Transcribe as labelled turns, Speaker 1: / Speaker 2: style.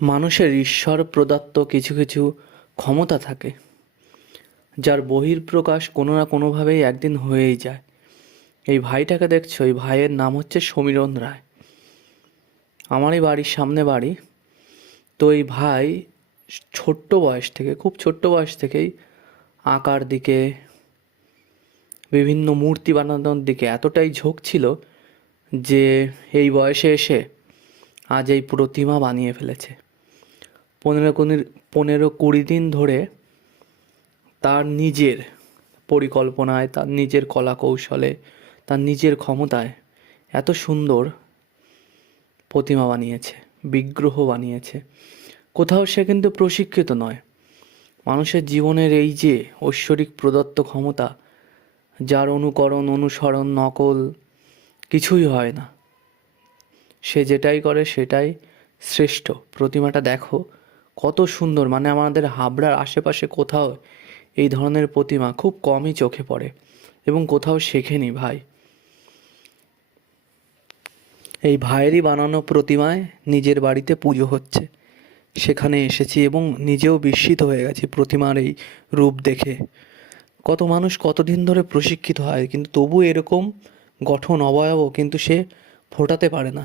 Speaker 1: মানুষের ঈশ্বর প্রদত্ত কিছু কিছু ক্ষমতা থাকে, যার বহির্প্রকাশ কোনো না কোনোভাবেই একদিন হয়েই যায়। এই ভাইটাকে দেখছ, এই ভাইয়ের নাম হচ্ছে সমীরণ রায়। আমারই বাড়ির সামনে বাড়ি। তো এই ভাই ছোট্ট বয়স থেকে, খুব ছোট্ট বয়স থেকেই আঁকার দিকে, বিভিন্ন মূর্তি বানানোর দিকে এতটাই ঝোঁক ছিল যে এই বয়সে এসে আজ এই প্রতিমা বানিয়ে ফেলেছে। পনেরো কুড়ি পনেরো কুড়ি দিন ধরে তার নিজের পরিকল্পনায়, তার নিজের কলা কৌশলে তার নিজের ক্ষমতায় এত সুন্দর প্রতিমা বানিয়েছে, বিগ্রহ বানিয়েছে। কোথাও সে কিন্তু প্রশিক্ষিত নয়। মানুষের জীবনের এই যে ঐশ্বরিক প্রদত্ত ক্ষমতা, যার অনুকরণ, অনুসরণ, নকল কিছুই হয় না। সে যেটাই করে সেটাই শ্রেষ্ঠ। প্রতিমাটা দেখো কত সুন্দর মানে আমাদের হাবড়ার আশেপাশে কোথাও এই ধরনের প্রতিমা খুব কমই চোখে পড়ে এবং কোথাও শেখেনি ভাই। এই ভাইয়েরই বানানো প্রতিমায় নিজের বাড়িতে পুজো হচ্ছে। সেখানে এসেছি এবং নিজেও বিস্মিত হয়ে গেছি প্রতিমার এই রূপ দেখে। কত মানুষ কতদিন ধরে প্রশিক্ষিত হয়, কিন্তু তবু এরকম গঠন অবয়ব কিন্তু সে ফোটাতে পারে না।